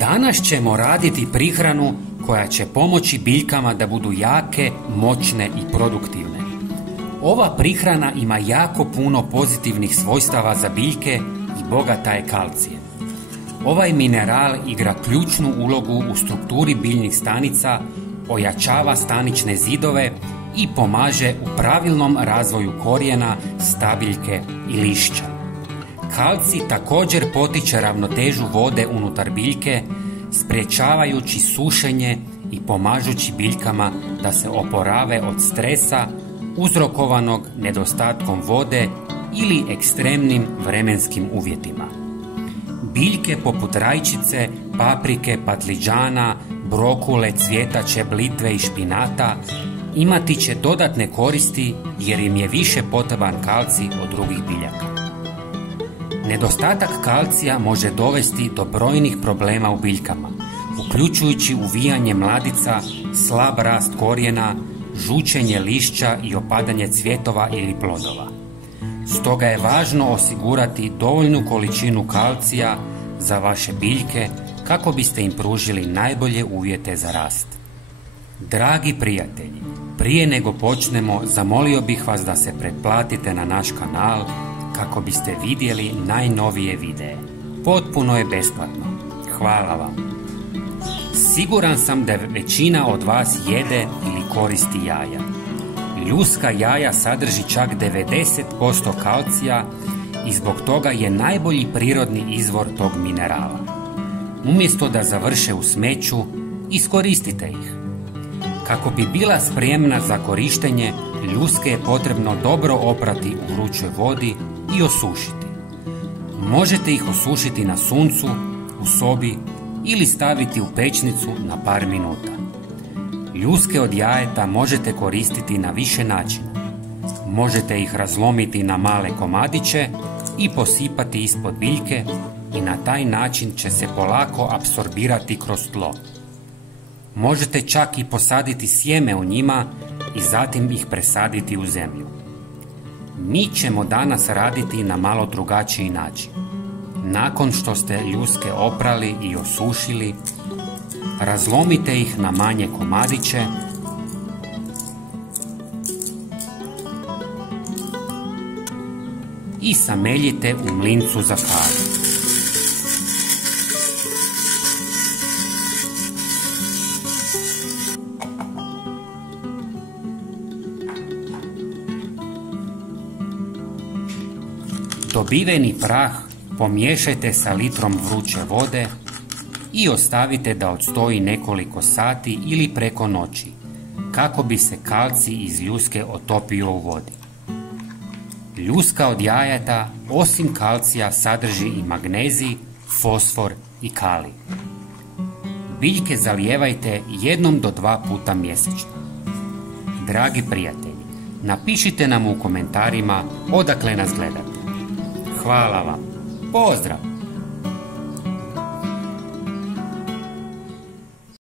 Danas ćemo raditi prihranu koja će pomoći biljkama da budu jake, moćne i produktivne. Ova prihrana ima jako puno pozitivnih svojstava za biljke i bogata je kalcijem. Ovaj mineral igra ključnu ulogu u strukturi biljnih stanica, ojačava stanične zidove i pomaže u pravilnom razvoju korijena, stabiljke i lišća. Kalcij također potiče ravnotežu vode unutar biljke, sprječavajući sušenje i pomažući biljkama da se oporave od stresa uzrokovanog nedostatkom vode ili ekstremnim vremenskim uvjetima. Biljke poput rajčice, paprike, patliđana, brokule, cvjetače, blitve i špinata imati će dodatne koristi jer im je više potreban kalcij od drugih biljaka. Nedostatak kalcija može dovesti do brojnih problema u biljkama, uključujući uvijanje mladica, slab rast korijena, žučenje lišća i opadanje cvjetova ili plodova. Stoga je važno osigurati dovoljnu količinu kalcija za vaše biljke kako biste im pružili najbolje uvjete za rast. Dragi prijatelji, prije nego počnemo, zamolio bih vas da se pretplatite na naš kanal kako biste vidjeli najnovije videe. Potpuno je besplatno. Hvala vam. Siguran sam da većina od vas jede ili koristi jaja. Ljuska jaja sadrži čak 90% kalcija i zbog toga je najbolji prirodni izvor tog minerala. Umjesto da završe u smeću, iskoristite ih. Kako bi bila spremna za korištenje, ljuske je potrebno dobro oprati u vrućoj vodi i osušiti. Možete ih osušiti na suncu, u sobi ili staviti u pećnicu na par minuta. Ljuske od jajeta možete koristiti na više načina. Možete ih razlomiti na male komadiće i posipati ispod biljke i na taj način će se polako apsorbirati kroz tlo. Možete čak i posaditi sjeme u njima i zatim ih presaditi u zemlju. Mi ćemo danas raditi na malo drugačiji način. Nakon što ste ljuske oprali i osušili, razlomite ih na manje komadiće i sameljite u mlincu za kavu. Dobiveni prah pomiješajte sa litrom vruće vode i ostavite da odstoji nekoliko sati ili preko noći, kako bi se kalcij iz ljuske otopio u vodi. Ljuska od jajeta, osim kalcija, sadrži i magnezij, fosfor i kalij. Biljke zalijevajte 1 do 2 puta mjesečno. Dragi prijatelji, napišite nam u komentarima odakle nas gledate. Hvala vam. Pozdrav!